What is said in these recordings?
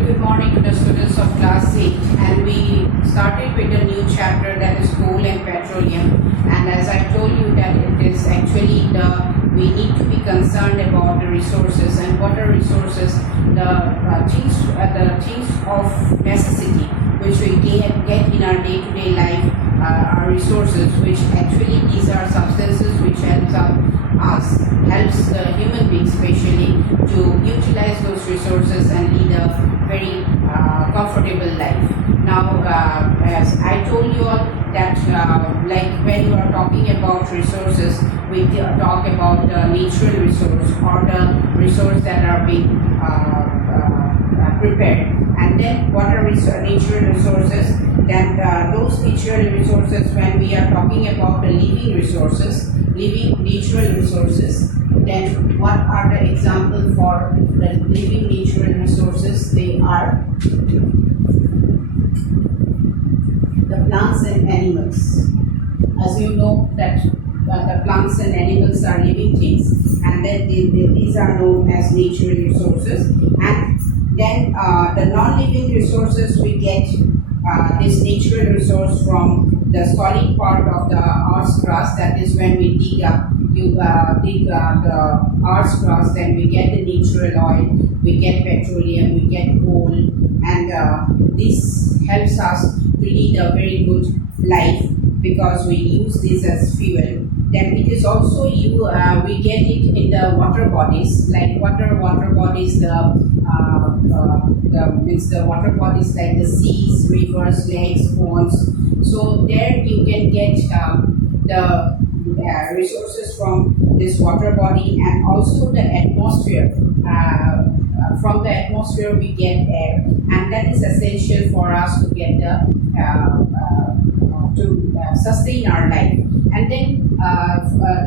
very good morning to the students of class 8, and we started with a new chapter, that is coal and petroleum. And as I told you that it is actually we need to be concerned about the resources, and what are resources, the things of necessity which we get in our day-to-day life are resources, which actually these are substances which helps the human beings especially to utilize those resources and lead a very comfortable life. Now, as I told you all that like when you are talking about resources, we talk about the natural resource or the resource that are being prepared. And then what are natural resources? Then those natural resources, when we are talking about the living resources, living natural resources, then what are the examples for the living natural resources? They are the plants and animals. As you know that the plants and animals are living things, and then these are known as natural resources. And then the non-living resources, we get this natural resource from the solid part of the earth's crust. That is when we dig the earth's crust, then we get the natural oil, we get petroleum, we get coal, and this helps us to lead a very good life because we use this as fuel. Then it is also we get it in the water bodies, like water bodies, the water bodies like the seas, rivers, lakes, ponds. So there you can get the resources from this water body, and also the atmosphere. From the atmosphere we get air, and that is essential for us to get to sustain our life. And then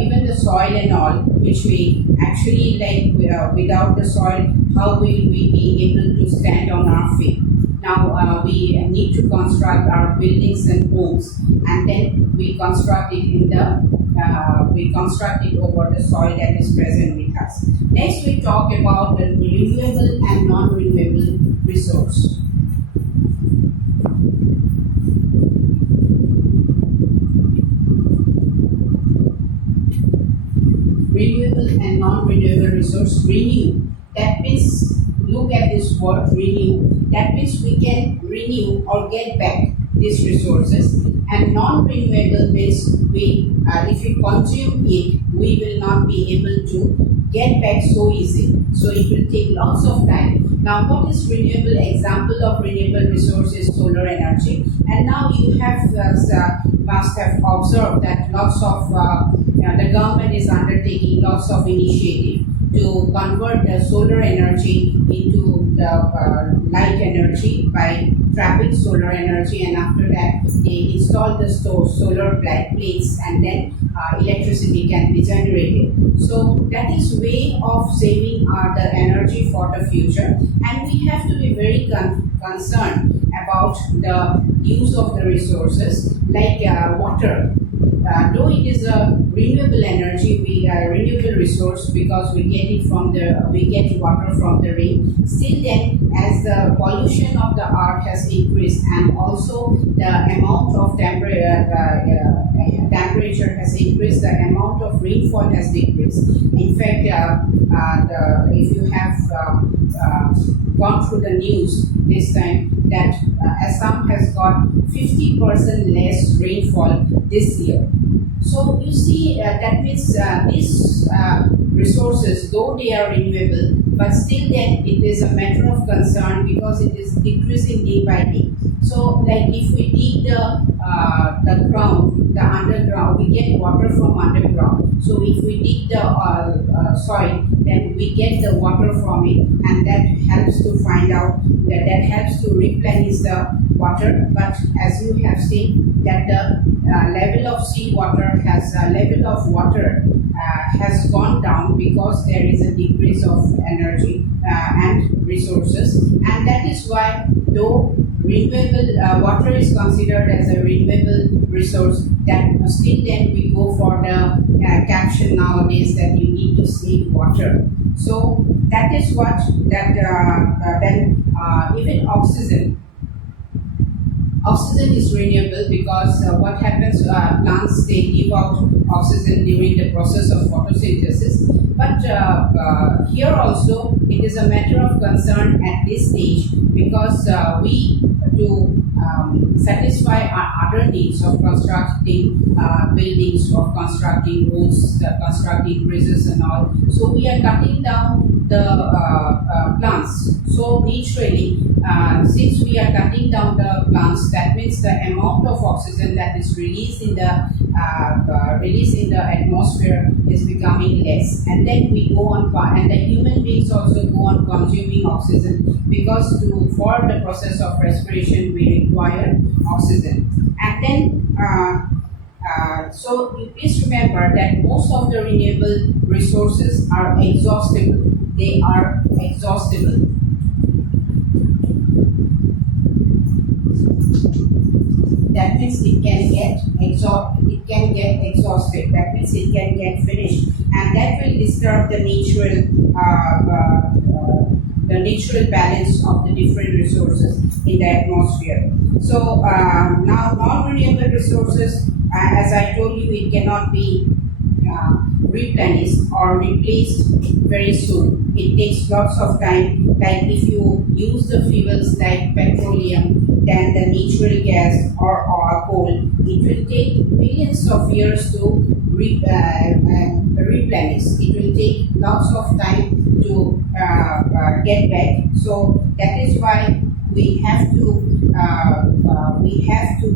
even the soil and all, which we actually like, without the soil, how will we be able to stand on our feet? Now we need to construct our buildings and homes, and then we construct it over the soil that is present with us. Next, we talk about the renewable and non-renewable resource. Renewable and non-renewable resource. Renew, that means, look at this word renew, that means we can renew or get back these resources. And non-renewable means if we consume it, we will not be able to get back so easy. So it will take lots of time. Now, what is renewable? Example of renewable resource is solar energy. And now you must have observed that lots of the government is undertaking lots of initiative to convert the solar energy into the light energy by trapping solar energy, and after that they install the solar plates, and then electricity can be generated. So that is way of saving the energy for the future, and we have to be very concerned about the use of the resources like water. Though it is a renewable energy, renewable resource, because we get water from the rain. Still, then, as the pollution of the earth has increased, and also the amount of temperature has increased, the amount of rainfall has decreased. In fact, if you have gone through the news this time, that Assam has got 50% less rainfall this year. So you see, that means these resources, though they are renewable, but still then it is a matter of concern because it is decreasing day by day. So like if we dig the ground, the underground, we get water from underground. So if we dig the soil, then we get the water from it, and that helps to find out that helps to replenish the water. But as you have seen that the level of water has gone down because there is a decrease of energy and resources, and that is why, though renewable water is considered as a renewable resource, that still then we go for the caption nowadays that you need to save water. So that is what that then even oxygen is renewable, because what happens, plants, they give out oxygen during the process of photosynthesis. But here also it is a matter of concern at this stage, because we, to satisfy our other needs of constructing buildings, of constructing roads, constructing bridges and all, so we are cutting down the plants. So naturally, since we are cutting down the plants, that means the amount of oxygen that is released in the atmosphere is becoming less, and then we go on, and the human beings also go on consuming oxygen, because for the process of respiration we require oxygen. And then so you please remember that most of the renewable resources are exhaustible. They are exhaustible. That means it can get exhausted. That means it can get finished, and that will disturb the natural balance of the different resources in the atmosphere. So now non-renewable resources, as I told you, it cannot be replenished or replaced very soon. It takes lots of time. Like if you use the fuels like petroleum, then the natural gas or coal, it will take millions of years to replenish. It will take lots of time to get back. So that is why we have to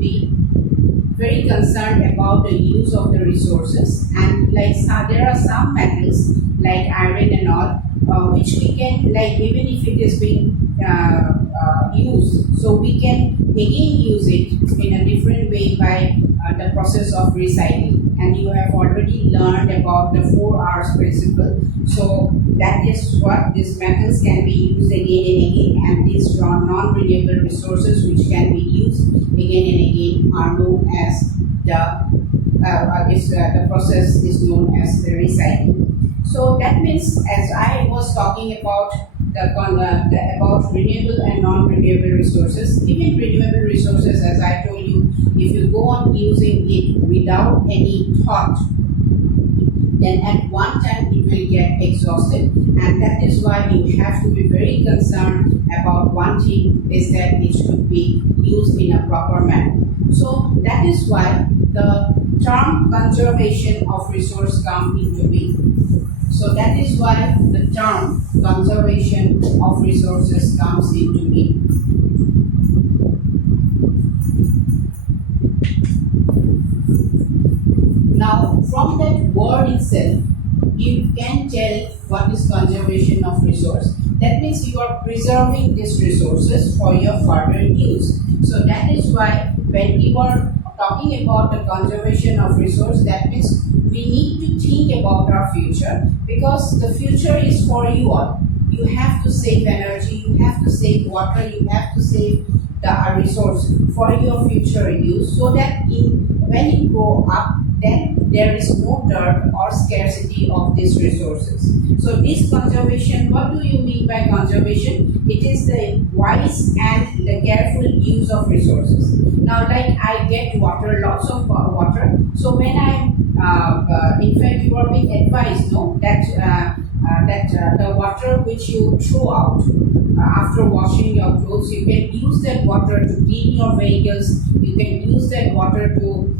be very concerned about the use of the resources. And like there are some metals like iron and all, which we can, like, even if it is being used, so we can again use it in a different way by the process of recycling. And you have already learned about the 4 R's principle. So that is what these metals can be used again and again, and these non-renewable resources which can be used again and again are known as the process is known as the recycling. So that means, as I was talking about about renewable and non-renewable resources, even renewable resources, as I told you, if you go on using it without any thought, then at one time it will get exhausted. And that is why you have to be very concerned about one thing, is that it should be used in a proper manner. So that is why the term conservation of resource comes into being. So that is why the term conservation of resources comes into being. Now, from that word itself, you can tell what is conservation of resource. That means you are preserving these resources for your further use. So that is why when you are talking about the conservation of resource, that means we need to think about our future, because the future is for you all. You have to save energy, you have to save water, you have to save the resource for your future use, so that when you grow up, then there is no dearth or scarcity of these resources. So this conservation, what do you mean by conservation? It is the wise and the careful use of resources. Now, like I get water, lots of water. So when in fact, you are being advised, no, that the water which you throw out after washing your clothes, you can use that water to clean your vehicles. You can use that water to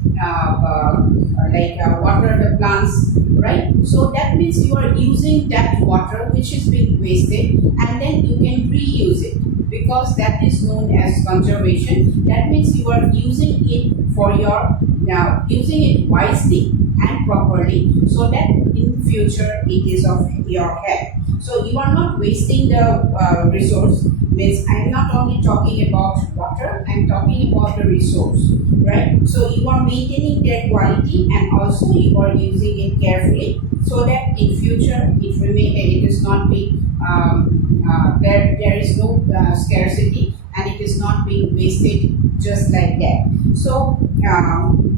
water the plants, right? So that means you are using that water which is being wasted, and then you can reuse it, because that is known as conservation. That means you are using it for using it wisely and properly, so that in future it is of your help. So you are not wasting the resource. Means I am not only talking about water, I am talking about the resource, right? So you are maintaining their quality, and also you are using it carefully, so that in future it is not be there is no scarcity and it is not being wasted just like that. So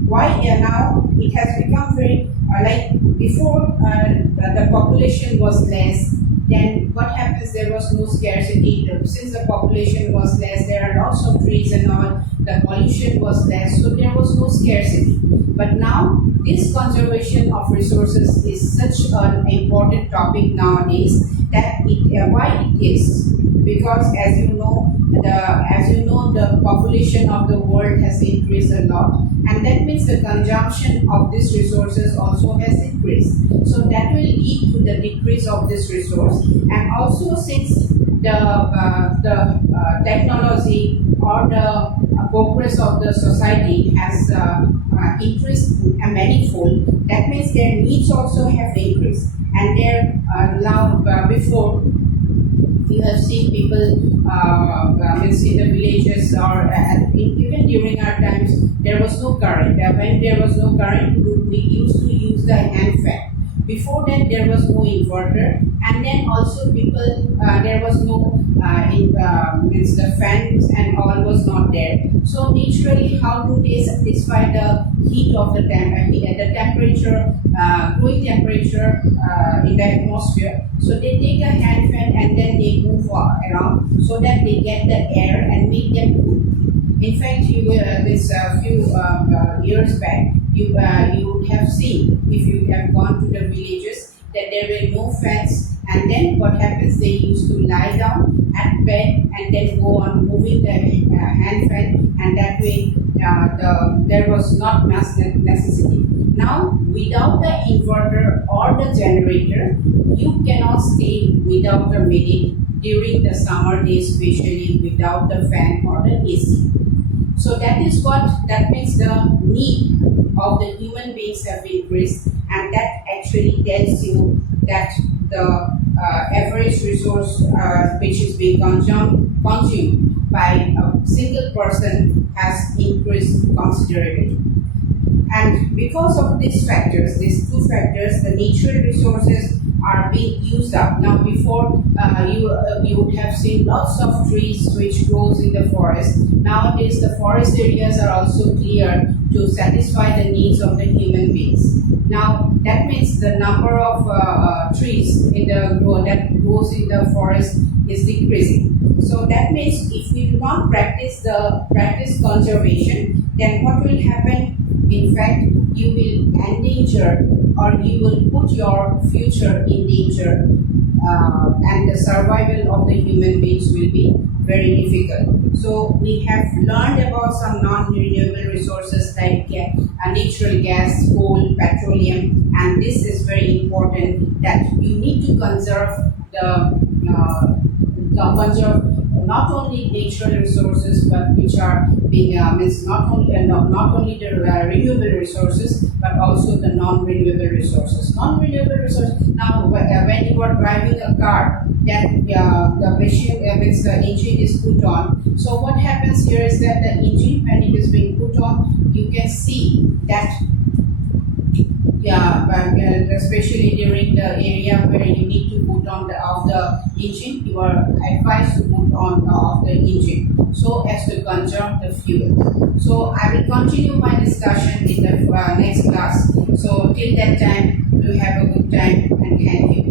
why now it has become very like before the population was less, then what happens, there was no scarcity. Since the population was less, there are lots of trees and all, the pollution was less, so there was no scarcity. But now this conservation of resources is such an important topic nowadays that why it is, because as you know the population of the world has increased a lot, and that means the consumption of these resources also has increased. So that will lead to the decrease of this resource, and also since the technology or the progress of the society has increased manifold, that means their needs also have increased, and their now before you have seen people means in the villages or even during our times there was no current. When there was no current, we used to use the hand fan. Before that there was no inverter, and then also people there was no means the fans and all was not there. So naturally, how do they satisfy the heat of the temperature, growing temperature in the atmosphere? So they take a hand fan and then they move around so that they get the air and make them cool. In fact, you this few years back, you would have seen, if you have gone to the villages, that there were no fans, and then what happens, they used to lie down at bed and then go on moving the hand fan, and that way there was not much necessity. Now, without the inverter or the generator, you cannot stay without a minute during the summer days, especially without the fan or the AC. So that means the need of the human beings have increased, and that actually tells you that the average resource which is being consumed by a single person has increased considerably. And because of these factors, these two factors, the natural resources are being used up. Now before you would have seen lots of trees which grows in the forest. Nowadays the forest areas are also cleared to satisfy the needs of the human beings. Now that means the number of trees that grows in the forest is decreasing. So that means if we do not practice conservation, then what will happen? In fact, you will endanger or you will put your future in danger, and the survival of the human beings will be very difficult. So we have learned about some non-renewable resources like natural gas, coal, petroleum, and this is very important that you need to conserve not only natural resources, but which are being means not only the renewable resources, but also the non-renewable resources. Non-renewable resources. Now, when you are driving a car, then the machine means the engine is put on. So what happens here is that the engine, when it is being put on, you can see that. Especially during the area where you need to put on the engine, you are advised to put on off the engine so as to conserve the fuel. So I will continue my discussion in the next class. So till that time, do have a good time and thank you.